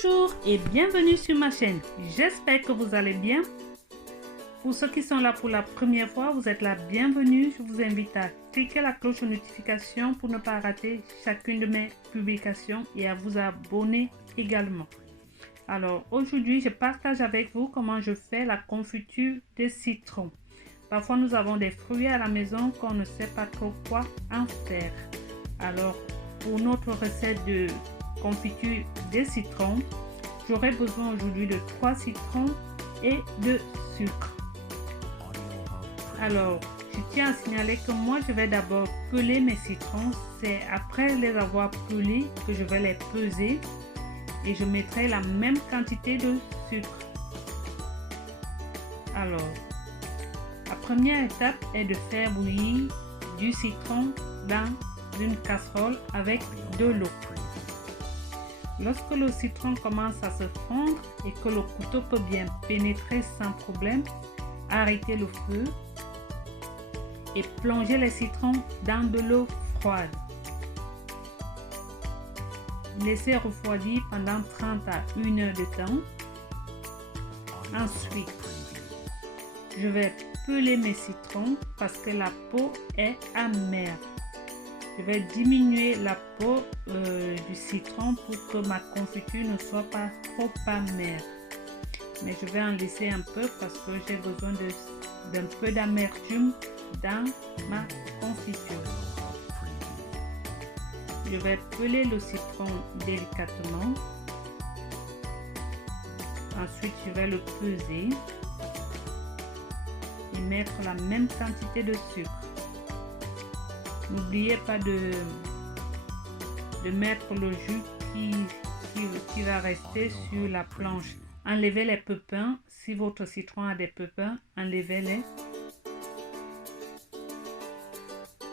Bonjour et bienvenue sur ma chaîne. J'espère que vous allez bien. Pour ceux qui sont là pour la première fois, vous êtes la bienvenue. Je vous invite à cliquer la cloche de notification pour ne pas rater chacune de mes publications et à vous abonner également. Alors aujourd'hui, je partage avec vous comment je fais la confiture de citron. Parfois, nous avons des fruits à la maison qu'on ne sait pas trop quoi en faire. Alors, pour notre recette de confiture de citron, j'aurai besoin aujourd'hui de 3 citrons et de sucre. Alors, je tiens à signaler que moi, je vais d'abord peler mes citrons. C'est après les avoir pelés que je vais les peser et je mettrai la même quantité de sucre. Alors, la première étape est de faire bouillir du citron dans une casserole avec de l'eau. Lorsque le citron commence à se fondre et que le couteau peut bien pénétrer sans problème, arrêtez le feu et plongez les citrons dans de l'eau froide. Laissez refroidir pendant 30 à 1 heure de temps. Ensuite, je vais peler mes citrons parce que la peau est amère. Je vais diminuer la peau du citron pour que ma confiture ne soit pas trop amère. Mais je vais en laisser un peu parce que j'ai besoin d'un peu d'amertume dans ma confiture. Je vais peler le citron délicatement. Ensuite, je vais le peser et mettre la même quantité de sucre. N'oubliez pas de mettre le jus qui va rester sur la planche. Enlevez les pépins. Si votre citron a des pépins, enlevez-les.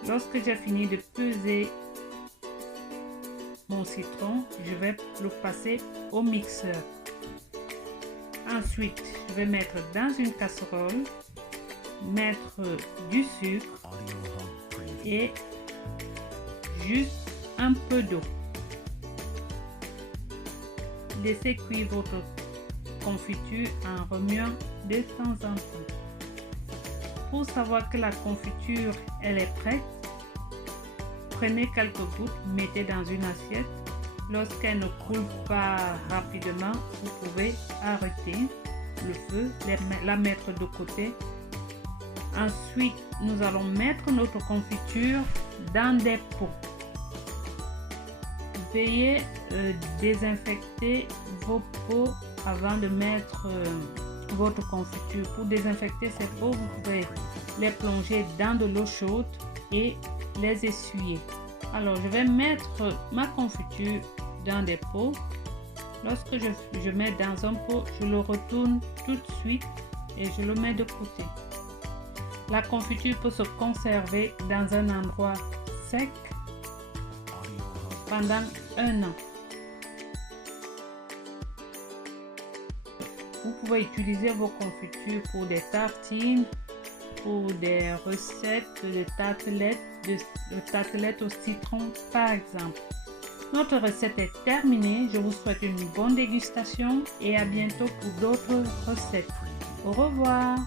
Lorsque j'ai fini de peser mon citron, je vais le passer au mixeur. Ensuite, je vais mettre dans une casserole, mettre du sucre et juste un peu d'eau. Laissez cuire votre confiture en remuant de temps en temps. Pour savoir que la confiture elle est prête, prenez quelques gouttes, mettez dans une assiette. Lorsqu'elle ne coule pas rapidement, vous pouvez arrêter le feu, la mettre de côté. Ensuite, nous allons mettre notre confiture dans des pots. Veuillez désinfecter vos pots avant de mettre votre confiture. Pour désinfecter ces pots, vous pouvez les plonger dans de l'eau chaude et les essuyer. Alors, je vais mettre ma confiture dans des pots. Lorsque je mets dans un pot, je le retourne tout de suite et je le mets de côté. La confiture peut se conserver dans un endroit sec pendant 1 an. Vous pouvez utiliser vos confitures pour des tartines, pour des recettes de tartelettes au citron par exemple. Notre recette est terminée. Je vous souhaite une bonne dégustation et à bientôt pour d'autres recettes. Au revoir.